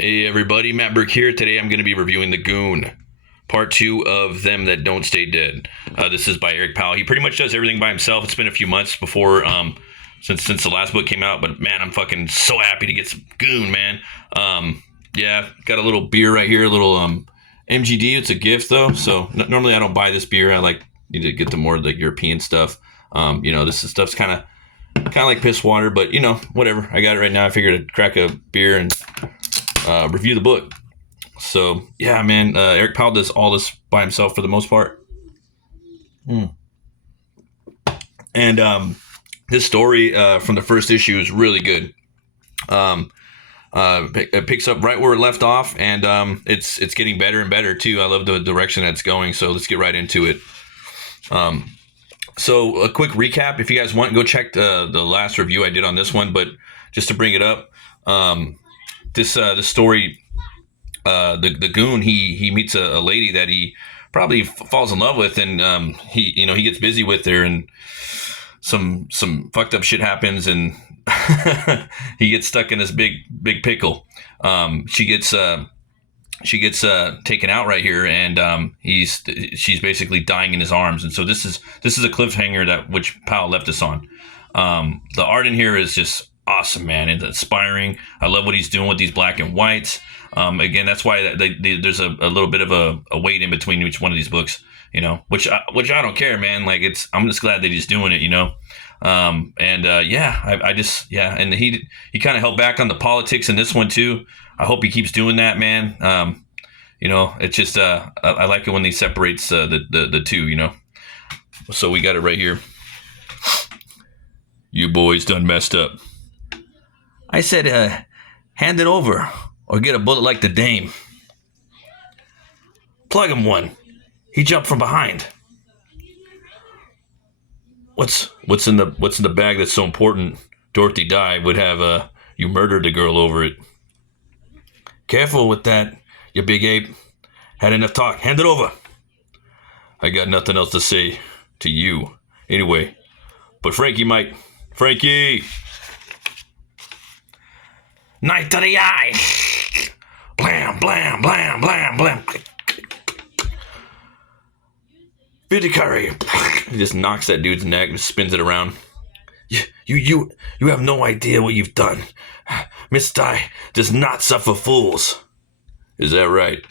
Hey everybody, Matt Burke here. Today I'm going to be reviewing The Goon, part two of Them That Don't Stay Dead. This is by Eric Powell. He pretty much does everything by himself. It's been a few months before, since the last book came out, but man, I'm fucking so happy to get some Goon, man. Yeah, got a little beer right here, a little MGD. It's a gift though, so normally I don't buy this beer. I need to get the more the European stuff. This stuff's kind of like piss water, but whatever. I got it right now. I figured I'd crack a beer and review the book. So yeah, man, Eric Powell does all this by himself for the most part. And this story from the first issue is really good. It picks up right where it left off, and it's getting better and better too. I love the direction that's going. So let's get right into it. So a quick recap, if you guys want, go check the last review I did on this one. But just to bring it up, this story, the Goon, he meets a lady that he probably falls in love with, and he gets busy with her, and some fucked up shit happens, and he gets stuck in this big pickle. She gets taken out right here, and she's basically dying in his arms. And so this is a cliffhanger that which Powell left us on. The art in here is just awesome, man. It's inspiring. I love what he's doing with these black and whites. Again, that's why there's a little bit of a wait in between each one of these books, which I don't care, man. Like I'm just glad that he's doing it, and he kind of held back on the politics in this one too. I hope he keeps doing that, man. It's just I like it when he separates the two, So we got it right here. You boys done messed up. I said, hand it over or get a bullet like the dame. Plug him one. He jumped from behind. What's in the bag that's so important? Dorothy died would have you murdered the girl over it. Careful with that, you big ape. Had enough talk. Hand it over. I got nothing else to say to you. Anyway, but Frankie might. Frankie! Knife to the eye! Blam, blam, blam, blam, blam. Beauty curry. He just knocks that dude's neck and spins it around. You have no idea what you've done. Miss Di does not suffer fools. Is that right?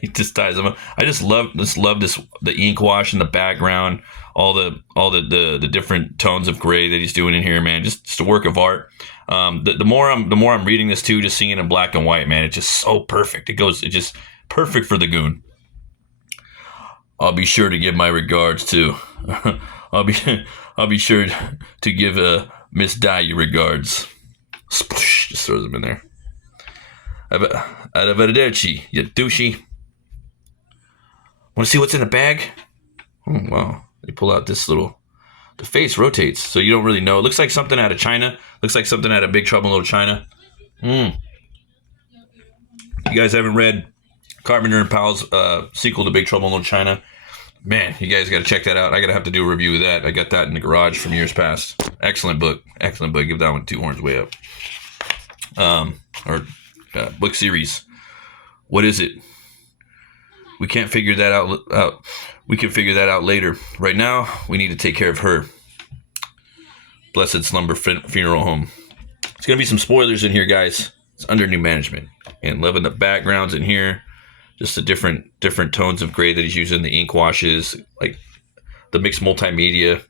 He just ties him up. I just love the ink wash in the background, all the different tones of gray that he's doing in here, man. Just a work of art. The more I'm reading this too, just seeing it in black and white, man, it's just so perfect. It's just perfect for the Goon. I'll be sure to give my regards to. I'll be sure to give Miss Di your regards. Sploosh, just throws them in there. Arrivederci, you douchey. Want to see what's in the bag? Oh, wow. They pull out this the face rotates, so you don't really know. It looks like something out of China. Looks like something out of Big Trouble in Little China. You guys haven't read Carpenter and Powell's sequel to Big Trouble in Little China? Man, you guys got to check that out. I got to have to do a review of that. I got that in the garage from years past. Excellent book. Excellent book. Give that one 2 horns way up. Book series. What is it? We can't figure that out. We can figure that out later. Right now, we need to take care of her. Blessed Slumber Funeral Home. It's going to be some spoilers in here, guys. It's under new management. And loving the backgrounds in here. Just the different tones of gray that he's using. The ink washes. Like the mixed multimedia.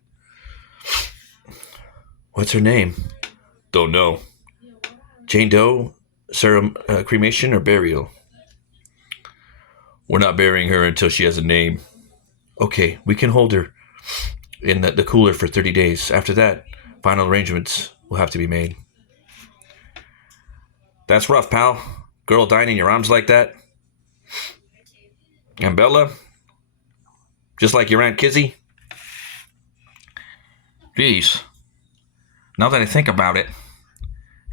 What's her name? Don't know. Jane Doe? Cremation or burial? We're not burying her until she has a name. Okay, we can hold her in the cooler for 30 days. After that, final arrangements will have to be made. That's rough, pal. Girl dying in your arms like that. And Bella? Just like your Aunt Kizzy? Jeez. Now that I think about it,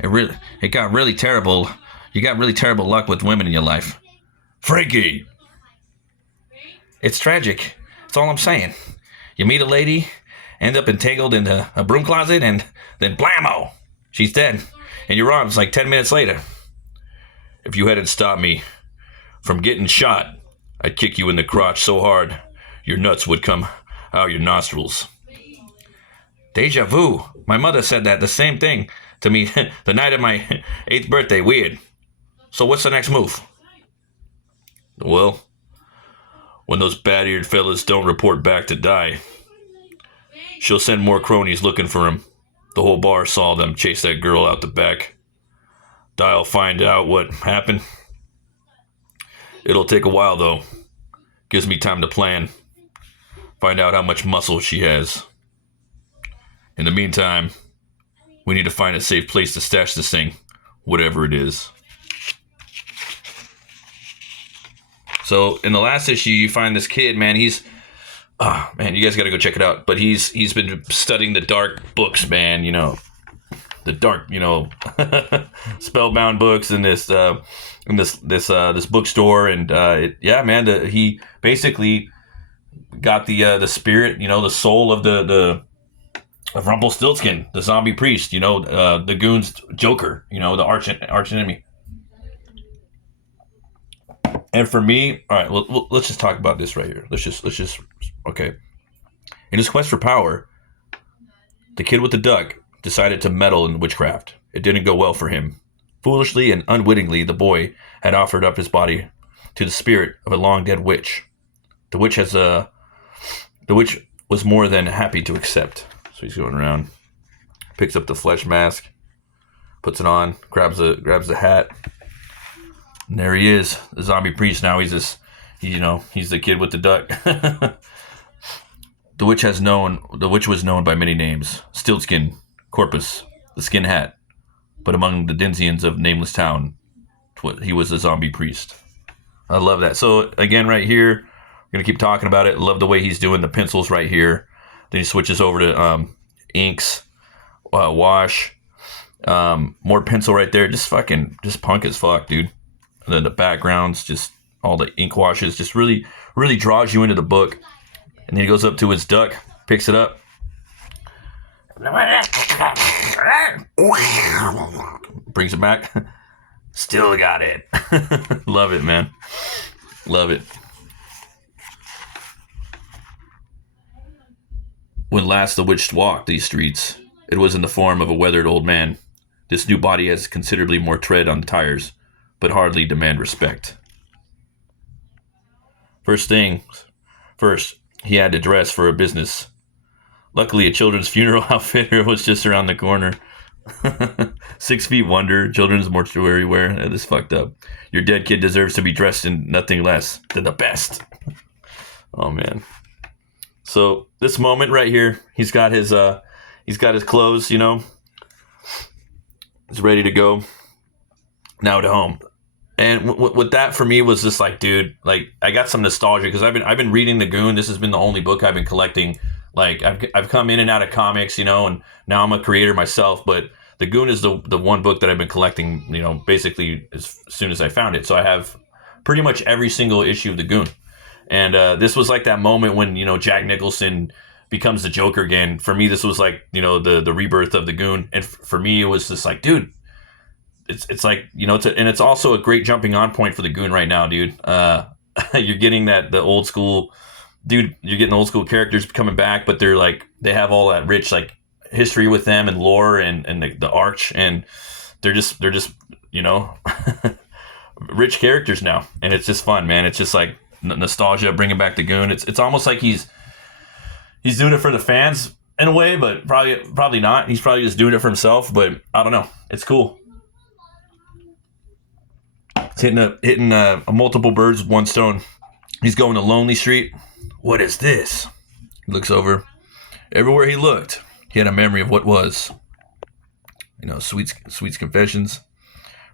it got really terrible. You got really terrible luck with women in your life. Frankie! It's tragic. That's all I'm saying. You meet a lady, end up entangled in a broom closet, and then blammo! She's dead. And your arms like 10 minutes later. If you hadn't stopped me from getting shot, I'd kick you in the crotch so hard your nuts would come out your nostrils. Deja vu. My mother said that the same thing to me the night of my 8th birthday. Weird. So what's the next move? Well, when those bat-eared fellas don't report back to die, she'll send more cronies looking for him. The whole bar saw them chase that girl out the back. Di'll find out what happened. It'll take a while, though. Gives me time to plan. Find out how much muscle she has. In the meantime, we need to find a safe place to stash this thing, whatever it is. So in the last issue, you find this kid, man. He's, man, you guys got to go check it out. But he's been studying the dark books, man. You know, the dark, you know, spellbound books in this bookstore, and yeah, man. He basically got the spirit, you know, the soul of of Rumpelstiltskin, the zombie priest, you know, the Goon's Joker, you know, the arch enemy. And for me, all right, let's just talk about this right here. Let's just, okay. In his quest for power, the kid with the duck decided to meddle in witchcraft. It didn't go well for him. Foolishly and unwittingly, the boy had offered up his body to the spirit of a long-dead witch. The witch was more than happy to accept. So he's going around, picks up the flesh mask, puts it on, grabs the hat. And there he is, the zombie priest. Now he's he's the kid with the duck. The witch was known by many names: Stiltskin, Corpus, the Skin Hat. But among the denizens of Nameless Town, he was a zombie priest. I love that. So again, right here, we're gonna keep talking about it. Love the way he's doing the pencils right here. Then he switches over to inks, wash, more pencil right there. Just punk as fuck, dude. And then the backgrounds, just all the ink washes, just really, really draws you into the book. And then he goes up to his duck, picks it up. Brings it back. Still got it. Love it, man. Love it. When last the witch walked these streets, it was in the form of a weathered old man. This new body has considerably more tread on the tires, but hardly demand respect. First, he had to dress for a business. Luckily, a children's funeral outfitter was just around the corner. 6 feet wonder, children's mortuary wear. That is fucked up. Your dead kid deserves to be dressed in nothing less than the best. Oh, man. So this moment right here, he's got his clothes, you know. He's ready to go. Now to home. And with that for me was just like, dude, like I got some nostalgia because I've been reading the Goon. This has been the only book I've been collecting. Like I've come in and out of comics, you know, and now I'm a creator myself. But the Goon is the one book that I've been collecting, you know, basically as soon as I found it. So I have pretty much every single issue of the Goon. And this was like that moment when, you know, Jack Nicholson becomes the Joker again. For me, this was like, you know, the rebirth of the Goon. And for me, it was just like, dude. It's like, you know, it's also a great jumping on point for the Goon right now, dude. You're getting the old school, dude. You're getting old school characters coming back, but they have all that rich like history with them and lore and the arch, and they're just you know rich characters now, and it's just fun, man. It's just like nostalgia, bringing back the Goon. It's almost like he's doing it for the fans in a way, but probably not. He's probably just doing it for himself, but I don't know. It's cool. Hitting multiple birds with one stone. He's going to Lonely Street. What is this? He looks over. Everywhere he looked, he had a memory of what was. You know, Sweet's confessions,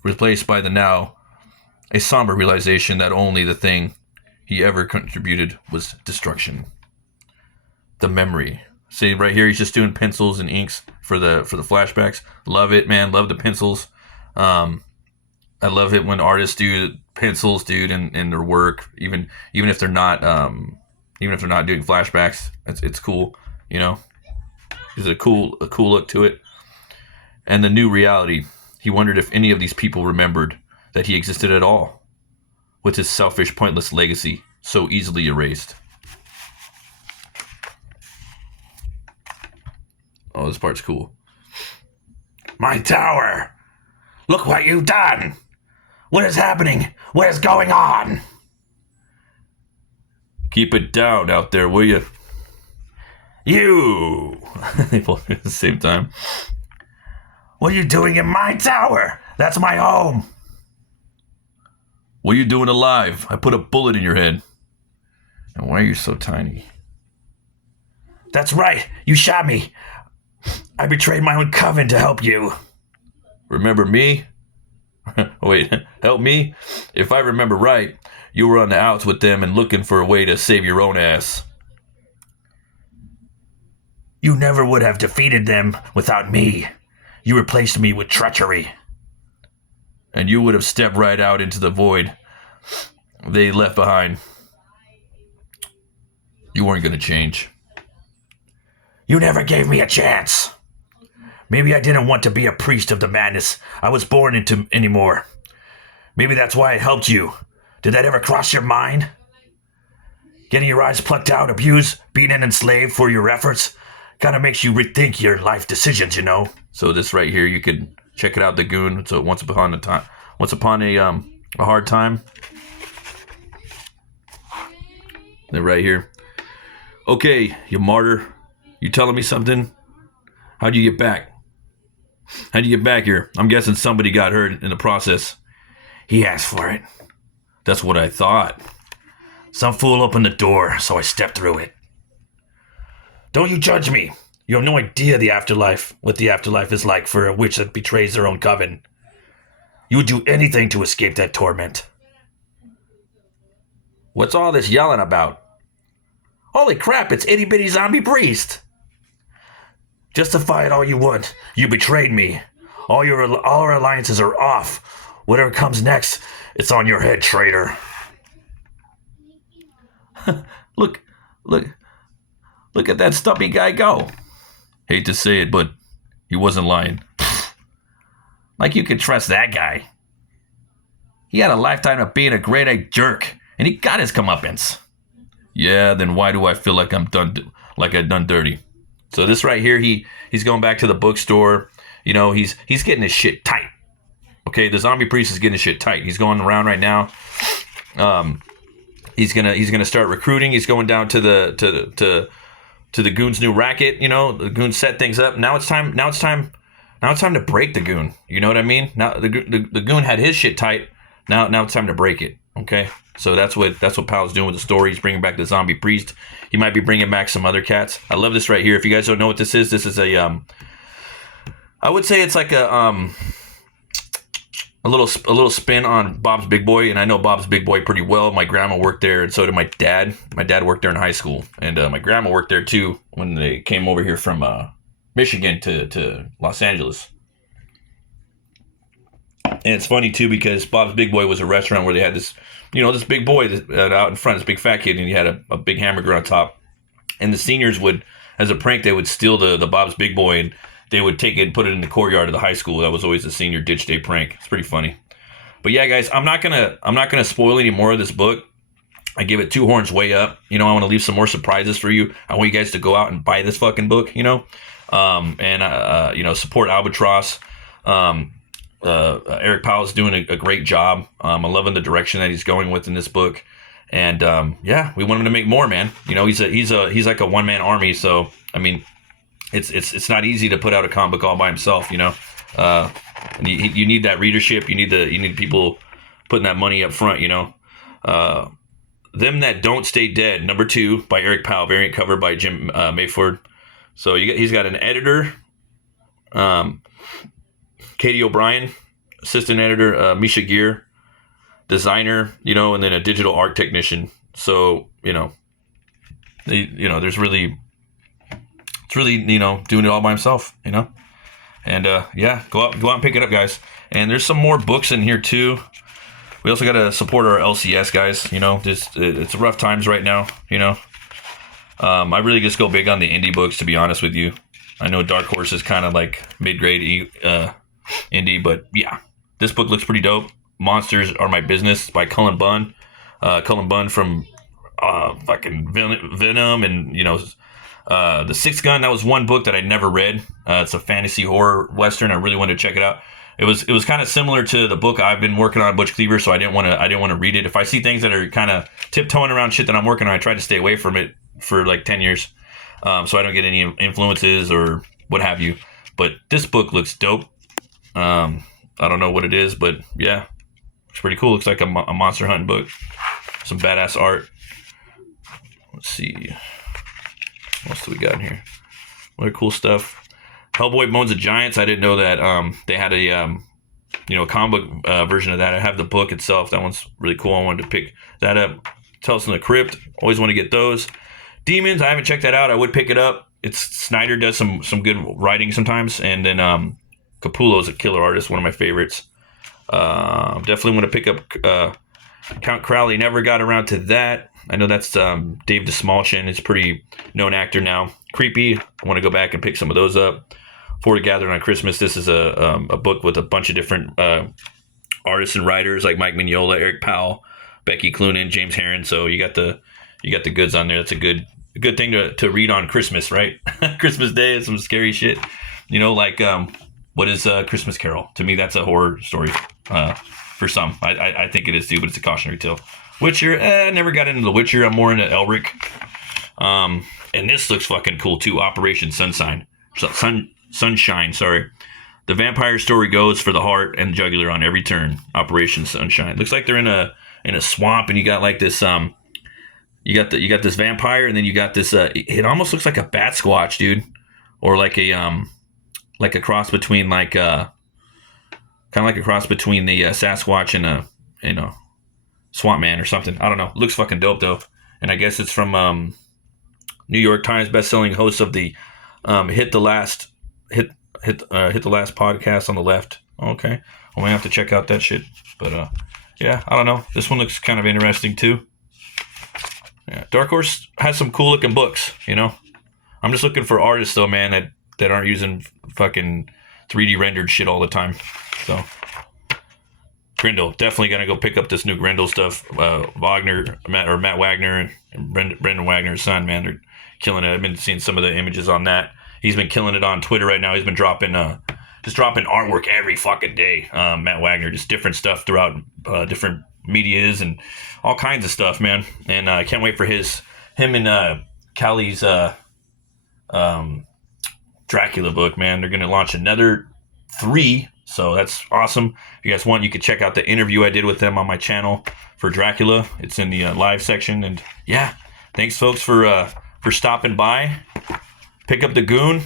replaced by the now a somber realization that only the thing he ever contributed was destruction. The memory. See, right here, he's just doing pencils and inks for the flashbacks. Love it, man. Love the pencils. I love it when artists do pencils, dude, in their work, even if they're not doing flashbacks. It's cool, you know. There's a cool look to it. And the new reality. He wondered if any of these people remembered that he existed at all, with his selfish, pointless legacy so easily erased. Oh, this part's cool. My tower! Look what you've done! What is happening? What is going on? Keep it down out there, will you? You! They both at the same time. What are you doing in my tower? That's my home. What are you doing alive? I put a bullet in your head. And why are you so tiny? That's right. You shot me. I betrayed my own coven to help you. Remember me? Wait, help me? If I remember right, you were on the outs with them and looking for a way to save your own ass. You never would have defeated them without me. You replaced me with treachery. And you would have stepped right out into the void they left behind. You weren't going to change. You never gave me a chance. Maybe I didn't want to be a priest of the madness I was born into anymore. Maybe that's why I helped you. Did that ever cross your mind? Getting your eyes plucked out, abused, beaten and enslaved for your efforts kind of makes you rethink your life decisions, you know? So this right here, you could check it out, the Goon. So once upon a hard time. Then right here. Okay, you martyr. You telling me something? How'd you get back? How'd you get back here? I'm guessing somebody got hurt in the process. He asked for it. That's what I thought. Some fool opened the door, so I stepped through it. Don't you judge me. You have no idea what the afterlife is like for a witch that betrays their own coven. You would do anything to escape that torment. What's all this yelling about? Holy crap, it's itty bitty zombie priest. Justify it all you want. You betrayed me. All our alliances are off. Whatever comes next, it's on your head, traitor. Look at that stumpy guy go. Hate to say it, but he wasn't lying. Like you could trust that guy. He had a lifetime of being a grade-A jerk, and he got his comeuppance. Yeah, then why do I feel like I've done dirty? So this right here, he's going back to the bookstore. You know, he's getting his shit tight. Okay, the zombie priest is getting his shit tight. He's going around right now. He's gonna start recruiting. He's going down to the Goon's new racket. You know, the Goon set things up. Now it's time to break the Goon. You know what I mean? Now the Goon had his shit tight. Now it's time to break it. Okay, so that's what Pal's doing with the story. He's bringing back the zombie priest. He might be bringing back some other cats. I love this right here. If you guys don't know what this is a I would say it's like a little spin on Bob's Big Boy, and I know Bob's Big Boy pretty well. My grandma worked there, and so did my dad. My dad worked there in high school, and my grandma worked there too when they came over here from Michigan to Los Angeles. And it's funny too because Bob's Big Boy was a restaurant where they had this, this big boy out in front, this big fat kid, and he had a big hamburger on top. And the seniors would, as a prank, they would steal the Bob's Big Boy and they would take it and put it in the courtyard of the high school. That was always the senior ditch day prank. It's pretty funny. But yeah, guys, I'm not gonna spoil any more of this book. I give it 2 horns way up. I want to leave some more surprises for you. I want you guys to go out and buy this fucking book. And support Albatross. Eric Powell's doing a great job. I'm loving the direction that he's going with in this book. And we want him to make more, man. He's like a one-man army. So I mean, it's not easy to put out a comic book all by himself. You need that readership. You need people putting that money up front. Them That Don't Stay Dead, number 2 by Eric Powell, variant cover by Jim Mayford. So he's got an editor, Katie O'Brien, assistant editor, Misha Gear, designer, and then a digital art technician. So, it's really doing it all by himself, And go out and pick it up, guys. And there's some more books in here too. We also got to support our LCS guys. It's rough times right now. I really just go big on the indie books, to be honest with you. I know Dark Horse is kind of like mid-grade indie. But yeah, this book looks pretty dope. Monsters Are My Business by Cullen Bunn. Cullen Bunn from fucking Venom and, The Sixth Gun. That was one book that I never read. It's a fantasy horror western. I really wanted to check it out. It was kind of similar to the book I've been working on, Butch Cleaver. So I didn't want to read it. If I see things that are kind of tiptoeing around shit that I'm working on, I try to stay away from it for like 10 years, so I don't get any influences or what have you. But this book looks dope. I don't know what it is, but yeah, it's pretty cool. Looks like a monster hunting book. Some badass art. Let's see. What else do we got in here? What cool stuff. Hellboy Bones of Giants. I didn't know that they had a comic book version of that. I have the book itself. That one's really cool. I wanted to pick that up. Tales from the Crypt. Always want to get those. Demons. I haven't checked that out. I would pick it up. It's Snyder does some good writing sometimes, and then Capullo's a killer artist. One of my favorites. Definitely want to pick up Count Crowley. Never got around to that. I know that's Dave DeSmalchin. It's a pretty known actor now. Creepy. I want to go back and pick some of those up. For the Gathering on Christmas. This is a book with a bunch of different artists and writers like Mike Mignola, Eric Powell, Becky Cloonan, James Herron. So you got the goods on there. That's a good thing to read on Christmas, right? Christmas Day is some scary shit. What is Christmas Carol? To me, that's a horror story. For some, I think it is too, but it's a cautionary tale. Witcher, I never got into The Witcher. I'm more into Elric. And this looks fucking cool too. Operation Sunshine. Sorry. The vampire story goes for the heart and jugular on every turn. Operation Sunshine. Looks like they're in a swamp, and you got like this you got this vampire, and then you got this it almost looks like a bat squatch, dude, or like a cross between kind of like a cross between the Sasquatch and a Swamp Man or something. I don't know. It looks fucking dope though, and I guess it's from New York Times best-selling host of the hit the last podcast on the left. Okay, I might have to check out that shit. But yeah, I don't know. This one looks kind of interesting too. Yeah, Dark Horse has some cool looking books. I'm just looking for artists though, man, that aren't using fucking 3D rendered shit all the time. So Grindel, definitely gonna go pick up this new Grindel stuff. Matt Wagner and Brendan Wagner's son, man, they're killing it. I've been seeing some of the images on that. He's been killing it on Twitter right now. He's been dropping artwork every fucking day. Matt Wagner, just different stuff throughout different medias and all kinds of stuff, man. And I can't wait for him and Callie's Dracula book, man. They're gonna launch another 3, so that's awesome. If you guys want, you can check out the interview I did with them on my channel for Dracula. It's in the live section. And yeah, thanks folks for stopping by. Pick up the Goon.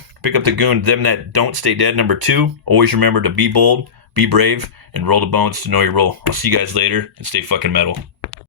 Them That Don't Stay Dead, #2. Always remember to be bold, be brave, and roll the bones to know your role. I'll see you guys later, and stay fucking metal.